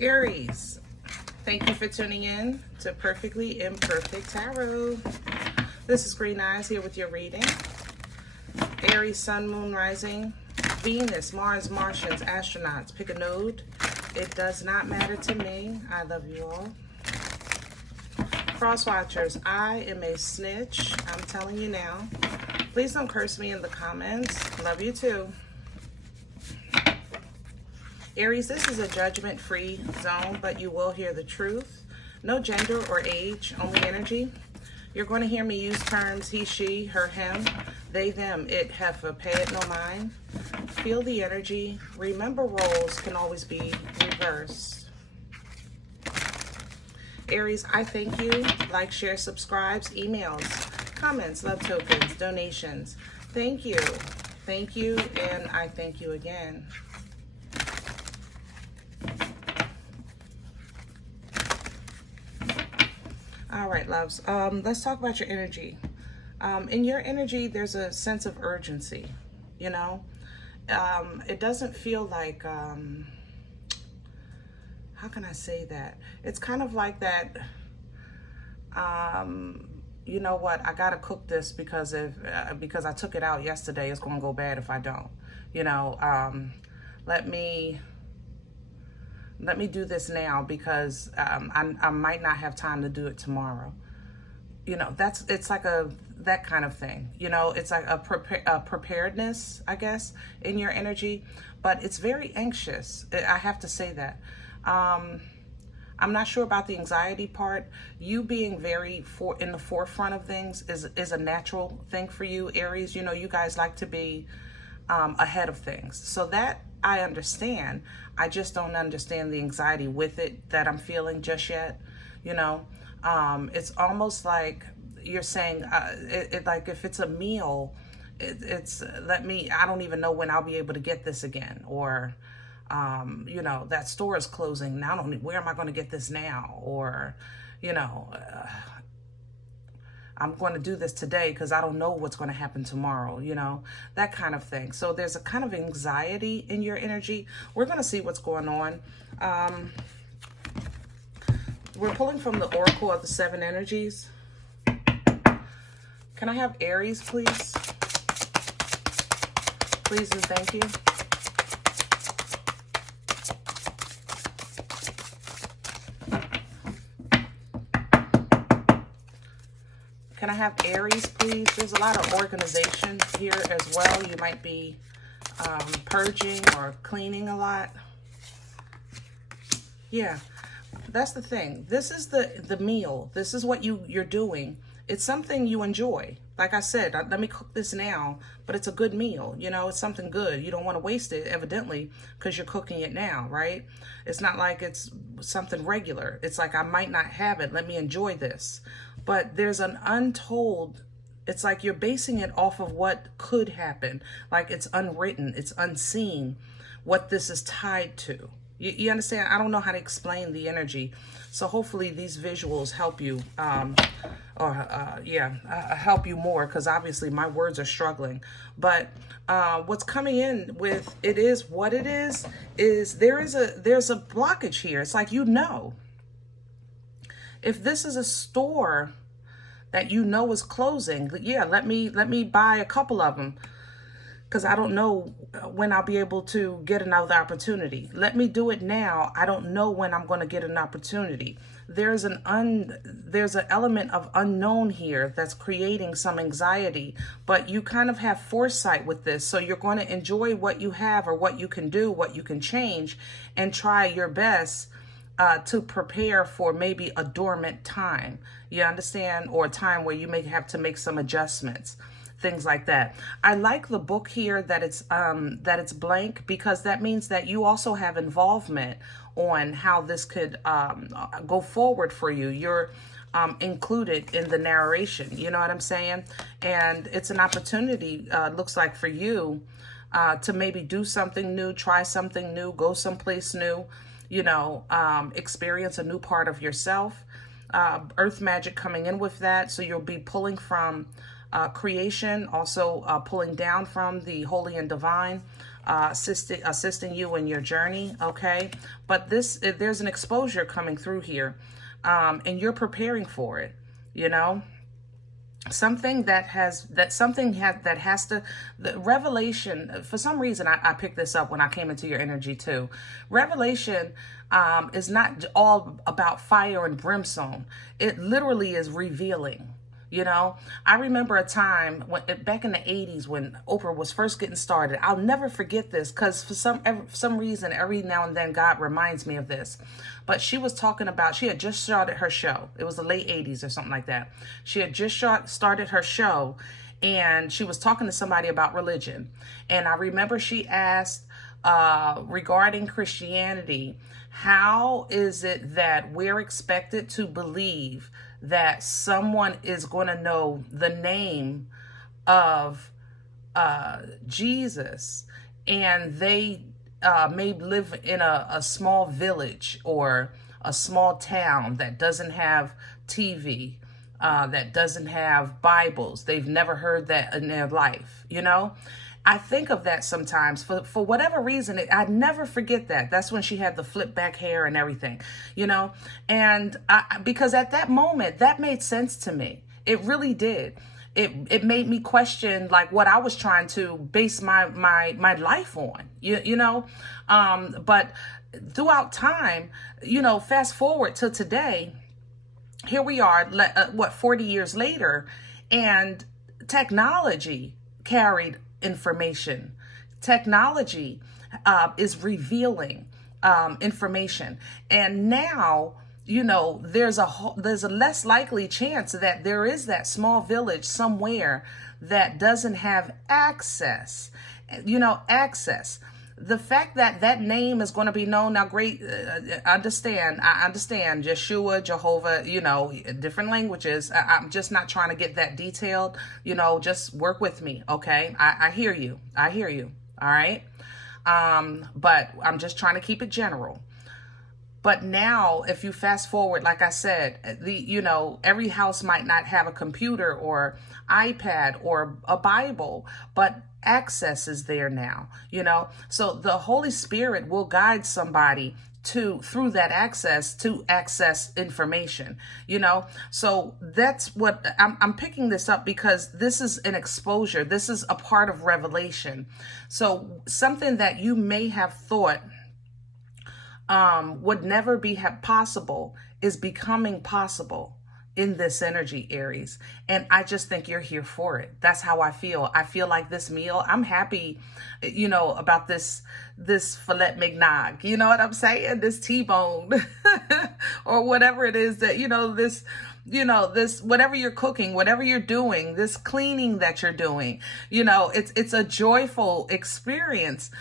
Aries, thank you for tuning in to Perfectly Imperfect Tarot. This is Green Eyes here with your reading. Aries, Sun, Moon, Rising, Venus, Mars, Martians, astronauts. Pick a node. It does not matter to me. I love you all. Cross watchers, I am a snitch. I'm telling you now. Please don't curse me in the comments. Love you too. Aries, this is a judgment-free zone, but you will hear the truth. No gender or age, only energy. You're going to hear me use terms he, she, her, him, they, them, it, heifer, pay it no mind. Feel the energy. Remember, roles can always be reversed. Aries, I thank you. Like, share, subscribes, emails, comments, love tokens, donations. Thank you. Thank you, and I thank you again. All right, loves. Let's talk about your energy. In your energy, there's a sense of urgency, you know? It doesn't feel like, how can I say that? It's kind of like that, you know what, I gotta cook this because I took it out yesterday, it's gonna go bad if I don't. You know, let me do this now because I might not have time to do it tomorrow. You know, it's like that kind of thing. You know, it's like a preparedness, I guess, in your energy, but it's very anxious. I have to say that. I'm not sure about the anxiety part. You being very in the forefront of things is a natural thing for you, Aries. You know, you guys like to be ahead of things. So that I understand. I just don't understand the anxiety with it that I'm feeling just yet. You know, it's almost like you're saying, like if it's a meal, I don't even know when I'll be able to get this again. Or, you know, that store is closing. Now, where am I going to get this now? Or, you know, I'm going to do this today because I don't know what's going to happen tomorrow, you know, that kind of thing. So there's a kind of anxiety in your energy. We're going to see what's going on. We're pulling from the Oracle of the Seven Energies. Can I have Aries, please? Please and thank you. Can I have Aries, please? There's a lot of organization here as well. You might be purging or cleaning a lot. Yeah, that's the thing. This is the meal. This is what you're doing. It's something you enjoy. Like I said, let me cook this now, but it's a good meal. You know, it's something good. You don't want to waste it, evidently, because you're cooking it now, right? It's not like it's something regular. It's like, I might not have it. Let me enjoy this. But there's an untold, it's like you're basing it off of what could happen. Like it's unwritten, it's unseen, what this is tied to. You understand? I don't know how to explain the energy. So hopefully these visuals help you, help you more, because obviously my words are struggling. But what's coming in with it is what it is there's a blockage here. It's like, you know, if this is a store that you know is closing, yeah, let me buy a couple of them because I don't know when I'll be able to get another opportunity. Let me do it now. I don't know when I'm going to get an opportunity. There's an element of unknown here that's creating some anxiety, but you kind of have foresight with this. So you're going to enjoy what you have or what you can do, what you can change, and try your best to prepare for maybe a dormant time. You understand? Or a time where you may have to make some adjustments, things like that. I like the book here that it's blank, because that means that you also have involvement on how this could go forward for you. You're included in the narration. You know what I'm saying? And it's an opportunity, looks like, for you to maybe do something new, try something new, go someplace new. You know, experience a new part of yourself. Earth magic coming in with that. So you'll be pulling from creation, also pulling down from the holy and divine. assisting you in your journey, okay? But there's an exposure coming through here, and you're preparing for it, you know? The revelation, for some reason, I picked this up when I came into your energy too. Revelation is not all about fire and brimstone. It literally is revealing. You know, I remember a time back in the 80s when Oprah was first getting started. I'll never forget this because for some reason, every now and then God reminds me of this. But she was talking about, she had just started her show. It was the late 80s or something like that. She had just started her show, and she was talking to somebody about religion. And I remember she asked, regarding Christianity, how is it that we're expected to believe that someone is going to know the name of Jesus, and they may live in a small village or a small town that doesn't have TV, that doesn't have Bibles. They've never heard that in their life, you know? I think of that sometimes for whatever reason. I never forget that. That's when she had the flip back hair and everything, you know, and because at that moment that made sense to me. It really did. It made me question like what I was trying to base my life on, you know, but throughout time, you know, fast forward to today, here we are, 40 years later, and technology carried information. Technology is revealing information, and now, you know, there's a less likely chance that there is that small village somewhere that doesn't have access. You know, access. The fact that that name is going to be known now, great. I understand Yeshua, Jehovah, you know, different languages. I'm just not trying to get that detailed, you know, just work with me. Okay. I hear you. All right. But I'm just trying to keep it general. But now, if you fast forward, like I said, you know, every house might not have a computer or iPad or a Bible, but access is there now, you know. So the Holy Spirit will guide somebody through that access to access information, you know. So that's what I'm picking this up, because this is an exposure. This is a part of revelation. So something that you may have thought would never be possible is becoming possible in this energy, Aries. And I just think you're here for it. That's how I feel. I feel like this meal, I'm happy, you know, about this filet mignon, you know what I'm saying? This T-bone or whatever it is that, you know, this, whatever you're cooking, whatever you're doing, this cleaning that you're doing, you know, it's a joyful experience.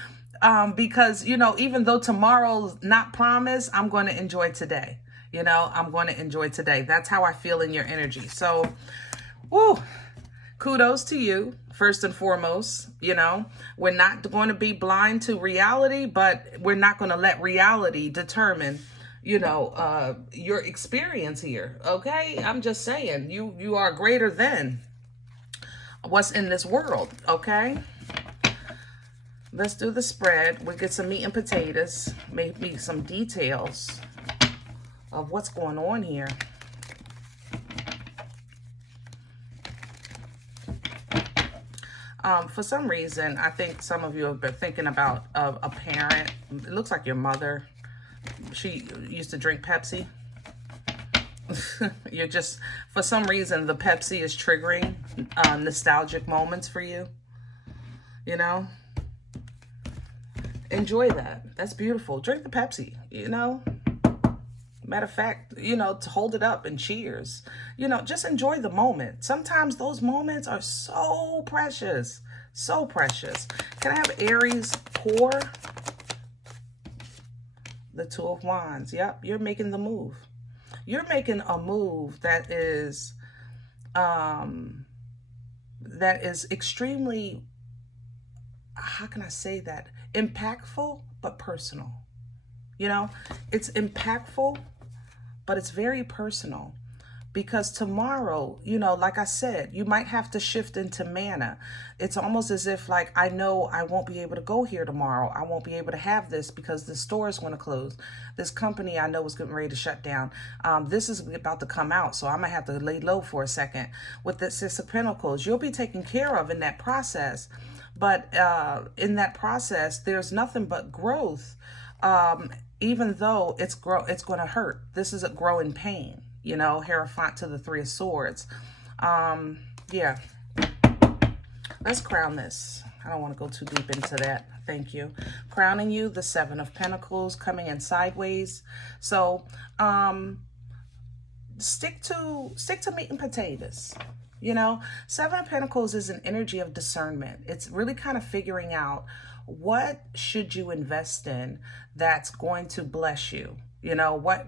Because, you know, even though tomorrow's not promised, I'm going to enjoy today. You know, I'm going to enjoy today. That's how I feel in your energy. So, woo, kudos to you, first and foremost. You know, we're not going to be blind to reality, but we're not going to let reality determine, you know, your experience here. Okay. I'm just saying you are greater than what's in this world. Okay. Let's do the spread. We'll get some meat and potatoes, maybe some details of what's going on here. For some reason, I think some of you have been thinking about a parent. It looks like your mother. She used to drink Pepsi. You're just, for some reason, the Pepsi is triggering nostalgic moments for you. You know? Enjoy that. That's beautiful. Drink the Pepsi, you know? Matter of fact, you know, to hold it up and cheers. You know, just enjoy the moment. Sometimes those moments are so precious. So precious. Can I have Aries pour? The Two of Wands. Yep, you're making the move. You're making a move that is extremely, how can I say that? Impactful, but personal. You know, it's impactful, but it's very personal. because tomorrow, you know, like I said, you might have to shift into manna. It's almost as if like, I know I won't be able to go here tomorrow. I won't be able to have this because the store is going to close. This company I know is getting ready to shut down. This is about to come out, so I might have to lay low for a second. With the Six of Pentacles, you'll be taken care of in that process. But in that process, there's nothing but growth. Even though it's going to hurt. This is a growing pain. You know, Hierophant to the Three of Swords. Yeah. Let's crown this. I don't want to go too deep into that. Thank you. Crowning you, the Seven of Pentacles coming in sideways. So, stick to meat and potatoes. You know, Seven of Pentacles is an energy of discernment. It's really kind of figuring out what should you invest in that's going to bless you. You know, what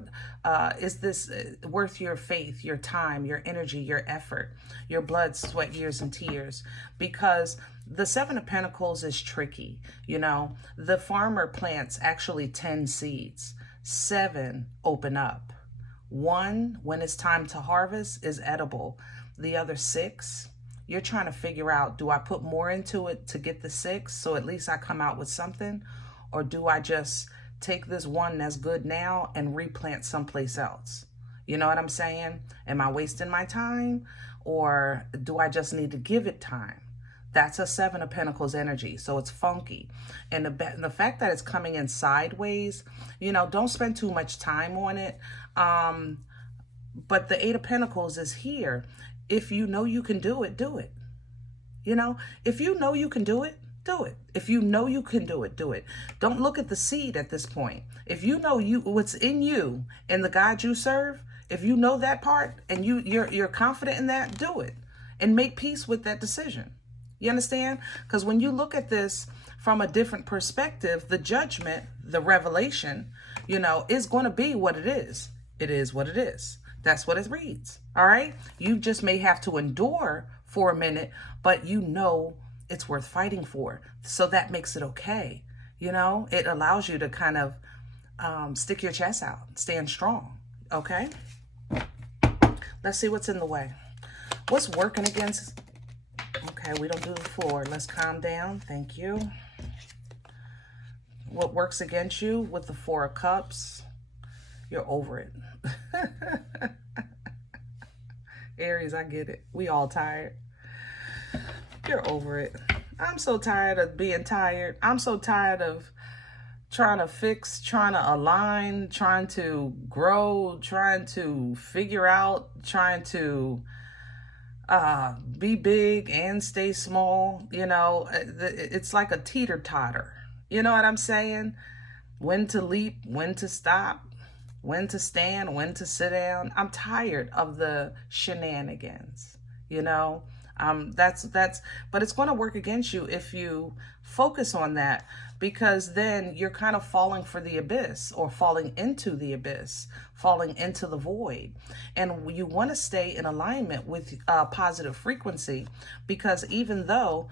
is this worth your faith, your time, your energy, your effort, your blood, sweat, years, and tears? Because the Seven of Pentacles is tricky. You know, the farmer plants actually 10 seeds. 7 open up. 1, when it's time to harvest, is edible. The other 6, you're trying to figure out, do I put more into it to get the 6 so at least I come out with something? Or do I just take this 1 that's good now and replant someplace else? You know what I'm saying? Am I wasting my time, or do I just need to give it time? That's a Seven of Pentacles energy, so it's funky. And the fact that it's coming in sideways, you know, don't spend too much time on it. But the Eight of Pentacles is here. If you know you can do it, do it. You know, if you know you can do it, do it. If you know you can do it, do it. Don't look at the seed at this point. If you know what's in you and the God you serve, if you know that part and you're confident in that, do it and make peace with that decision. You understand? Because when you look at this from a different perspective, the judgment, the revelation, you know, is going to be what it is. It is what it is. That's what it reads. All right. You just may have to endure for a minute, but you know it's worth fighting for. So that makes it okay. You know, it allows you to kind of stick your chest out, stand strong. Okay. Let's see what's in the way. What's working against? Okay, we don't do the floor. Let's calm down. Thank you. What works against you with the Four of Cups? You're over it. Aries, I get it. We all tired. You're over it. I'm so tired of being tired. I'm so tired of trying to fix, trying to align, trying to grow, trying to figure out, trying to be big and stay small. You know, it's like a teeter-totter. You know what I'm saying? When to leap, when to stop, when to stand, when to sit down. I'm tired of the shenanigans, you know. But it's going to work against you if you focus on that, because then you're kind of falling for the abyss, or falling into the abyss, falling into the void. And you want to stay in alignment with positive frequency, because even though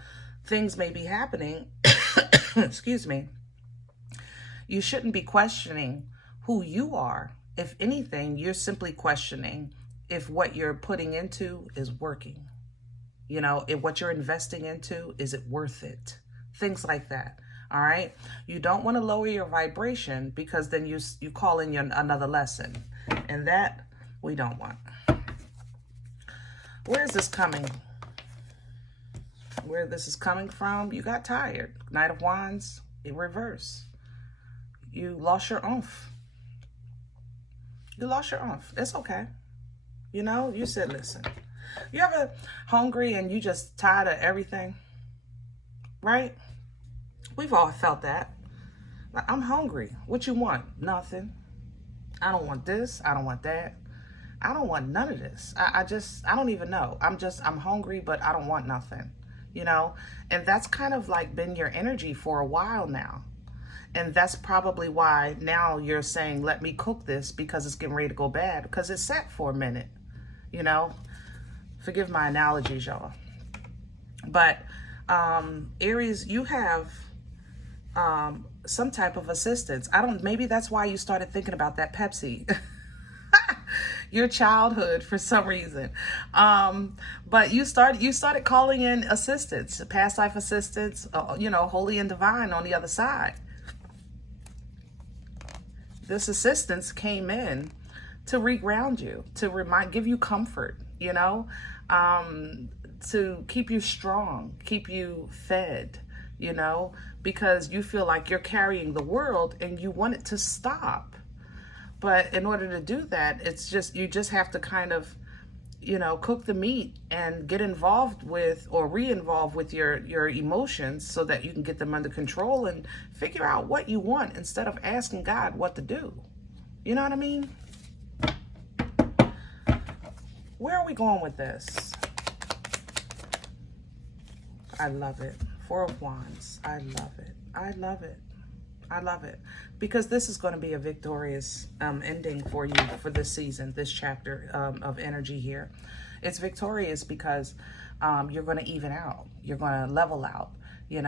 things may be happening, excuse me, you shouldn't be questioning who you are. If anything, you're simply questioning if what you're putting into is working. You know, if what you're investing into, is it worth it? Things like that. All right. You don't want to lower your vibration, because then you call in another lesson, and that we don't want. Where is this coming? Where this is coming from? You got tired. Knight of Wands in reverse. You lost your oomph. You lost your oomph. It's okay. You know, you said, listen. You ever hungry and you just tired of everything? Right? We've all felt that. Like, I'm hungry. What you want? Nothing. I don't want this. I don't want that. I don't want none of this. I don't even know. I'm hungry, but I don't want nothing. You know? And that's kind of like been your energy for a while now. And that's probably why now you're saying, let me cook this, because it's getting ready to go bad, because it sat for a minute. You know? Forgive my analogies, y'all. But Aries, you have some type of assistance. Maybe that's why you started thinking about that Pepsi. your childhood for some reason. But you started calling in assistance, past life assistance, holy and divine on the other side. This assistance came in to reground you, to give you comfort, to keep you strong, keep you fed, because you feel like you're carrying the world and you want it to stop. But in order to do that, you just have to kind of, cook the meat and get involved with or re-involve with your emotions so that you can get them under control and figure out what you want instead of asking God what to do. You know what I mean? Where are we going with this? I love it. Four of Wands. I love it. I love it. I love it. Because this is going to be a victorious ending for you for this season, this chapter of energy here. It's victorious because you're going to even out. You're going to level out. You're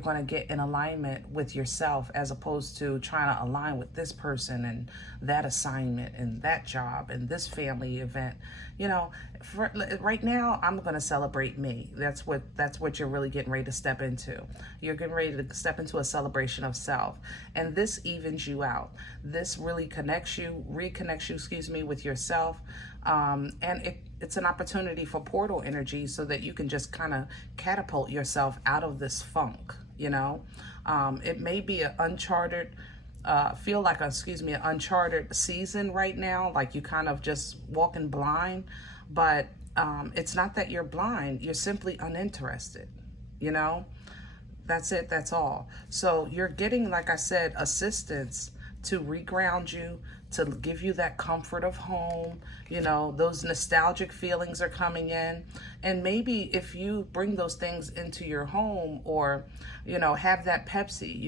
going to get in alignment with yourself as opposed to trying to align with this person and that assignment and that job and this family event. Right now, I'm going to celebrate me. That's what you're really getting ready to step into. You're getting ready to step into a celebration of self. And this evens you out. This really reconnects you, with yourself. And it's an opportunity for portal energy so that you can just kind of catapult yourself out of this funk, It may be an uncharted an uncharted season right now, like you kind of just walking blind, but it's not that you're blind, you're simply uninterested, That's it, that's all. So you're getting, like I said, assistance to reground you, to give you that comfort of home. Those nostalgic feelings are coming in. And maybe if you bring those things into your home or, have that Pepsi,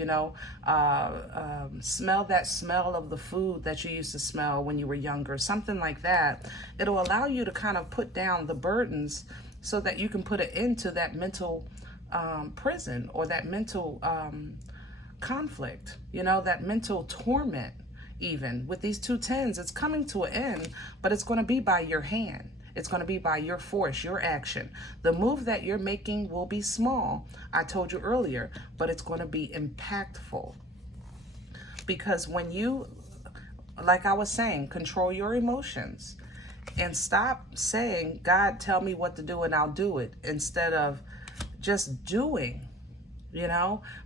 smell that smell of the food that you used to smell when you were younger, something like that. It'll allow you to kind of put down the burdens so that you can put an end to that mental prison or that mental conflict, that mental torment. Even with these 2 tens, it's coming to an end, but it's going to be by your hand. It's going to be by your force, your action. The move that you're making will be small, I told you earlier, but it's going to be impactful. Because when you, like I was saying, control your emotions and stop saying, God, tell me what to do and I'll do it, instead of just doing.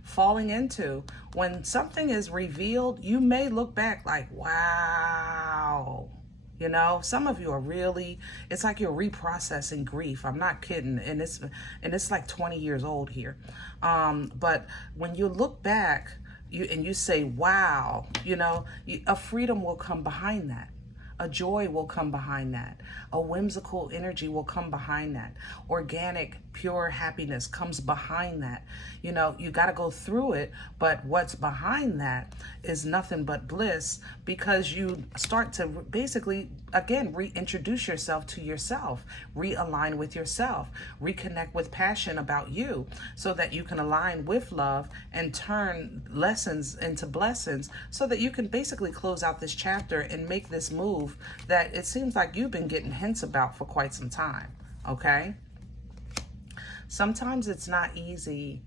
Falling into, when something is revealed, you may look back like, wow, some of you are really, it's like you're reprocessing grief. I'm not kidding. And it's like 20 years old here. But when you look back, you say, wow, a freedom will come behind that. A joy will come behind that. A whimsical energy will come behind that. Organic, pure happiness comes behind that. You got to go through it, but what's behind that is nothing but bliss, because you start to basically, again, reintroduce yourself to yourself, realign with yourself, reconnect with passion about you so that you can align with love and turn lessons into blessings so that you can basically close out this chapter and make this move that it seems like you've been getting hints about for quite some time, okay? Sometimes it's not easy.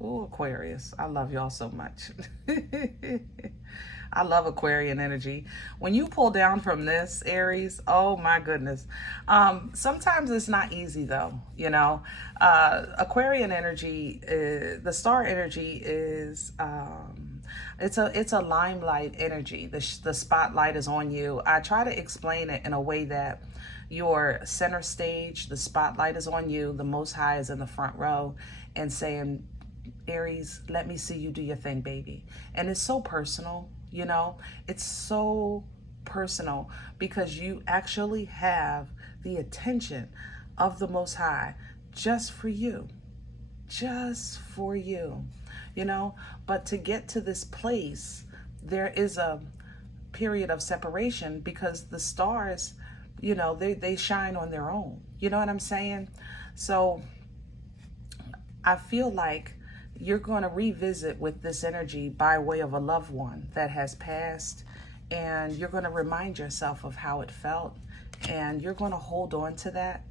Oh, Aquarius, I love y'all so much. I love Aquarian energy. When you pull down from this, Aries, oh my goodness. Sometimes it's not easy though, Aquarian energy, the star energy is, it's a limelight energy. The spotlight is on you. I try to explain it in a way that your center stage, the spotlight is on you, the Most High is in the front row and saying, Aries, let me see you do your thing, baby. And it's so personal, it's so personal because you actually have the attention of the Most High just for you, but to get to this place, there is a period of separation because the stars, they shine on their own. You know what I'm saying? So I feel like you're going to revisit with this energy by way of a loved one that has passed, and you're going to remind yourself of how it felt, and you're going to hold on to that,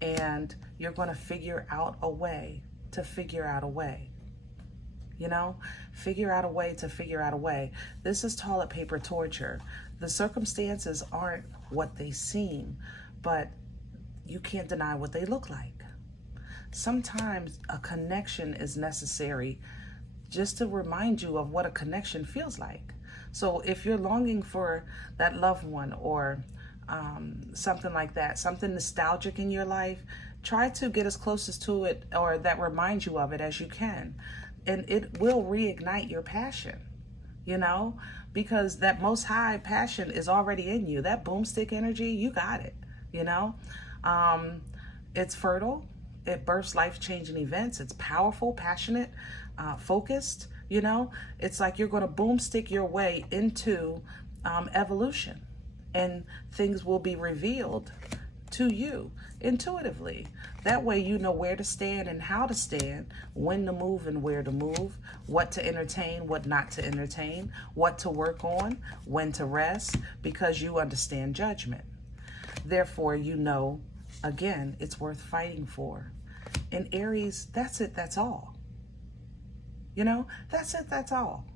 and you're going to figure out a way to figure out a way. You know, figure out a way to figure out a way. This is toilet paper torture. The circumstances aren't what they seem, but you can't deny what they look like. Sometimes a connection is necessary just to remind you of what a connection feels like. So if you're longing for that loved one, or something like that, something nostalgic in your life, try to get as close as to it, or that reminds you of it, as you can. And it will reignite your passion, you know, because that most high passion is already in you. That boomstick energy, you got it, you know. It's fertile. It births life-changing events. It's powerful, passionate, focused, you know. It's like you're going to boomstick your way into evolution, and things will be revealed to you intuitively. That way you know where to stand and how to stand, when to move and where to move, what to entertain, what not to entertain, what to work on, when to rest, because you understand judgment. Therefore, you know, again, it's worth fighting for. In Aries, that's it, that's all. You know, that's it, that's all.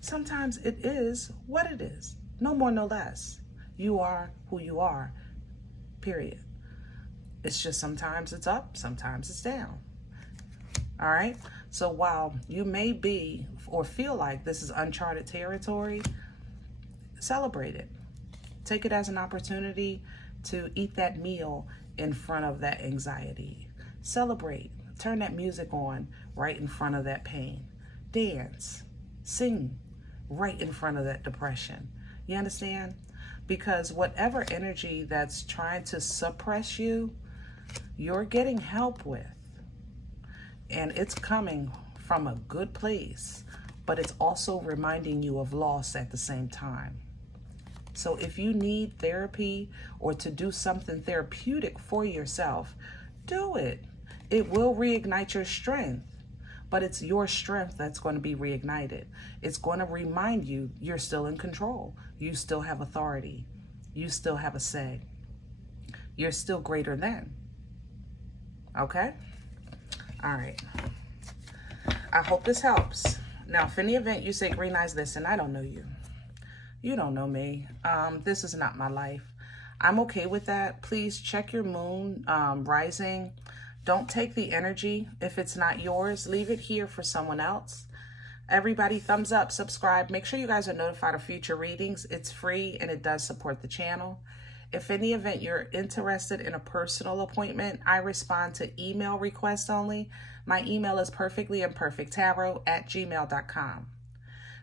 Sometimes it is what it is, no more, no less. You are who you are, period. It's just sometimes it's up, sometimes it's down. All right? So while you may be or feel like this is uncharted territory, celebrate it. Take it as an opportunity to eat that meal in front of that anxiety. Celebrate. Turn that music on right in front of that pain. Dance. Sing right in front of that depression. You understand? Because whatever energy that's trying to suppress you, you're getting help with. And it's coming from a good place, but it's also reminding you of loss at the same time. So if you need therapy or to do something therapeutic for yourself, do it. It will reignite your strength, but it's your strength that's going to be reignited. It's going to remind you you're still in control. You still have authority. You still have a say. You're still greater than. Okay? All right. I hope this helps. Now, if in the event you say, Green Eyes, listen, I don't know you. You don't know me. This is not my life. I'm okay with that. Please check your moon, rising. Don't take the energy. If it's not yours, leave it here for someone else. Everybody, thumbs up, subscribe. Make sure you guys are notified of future readings. It's free and it does support the channel. If in the event you're interested in a personal appointment, I respond to email requests only. My email is perfectlyimperfecttarot@gmail.com.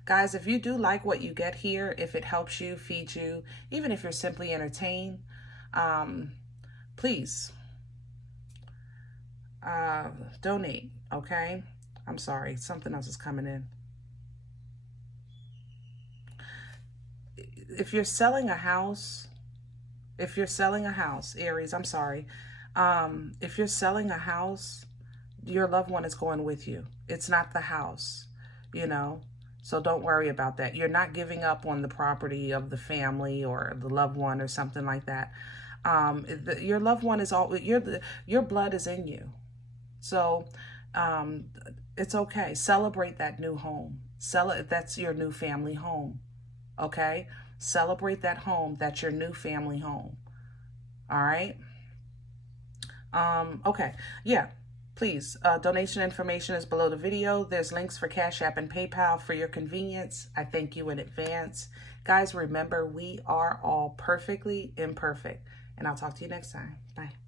Guys, if you do like what you get here, if it helps you, feeds you, even if you're simply entertained, please donate, okay? I'm sorry, something else is coming in. If you're selling a house, Aries, I'm sorry. If you're selling a house, your loved one is going with you. It's not the house, you know? So don't worry about that. You're not giving up on the property of the family or the loved one or something like that. Your loved one is all, your blood is in you. So it's okay. Celebrate that new home. That's your new family home. Okay? Celebrate that home. That's your new family home. All right? Okay. Yeah. Please, donation information is below the video. There's links for Cash App and PayPal for your convenience. I thank you in advance. Guys, remember, we are all perfectly imperfect. And I'll talk to you next time. Bye.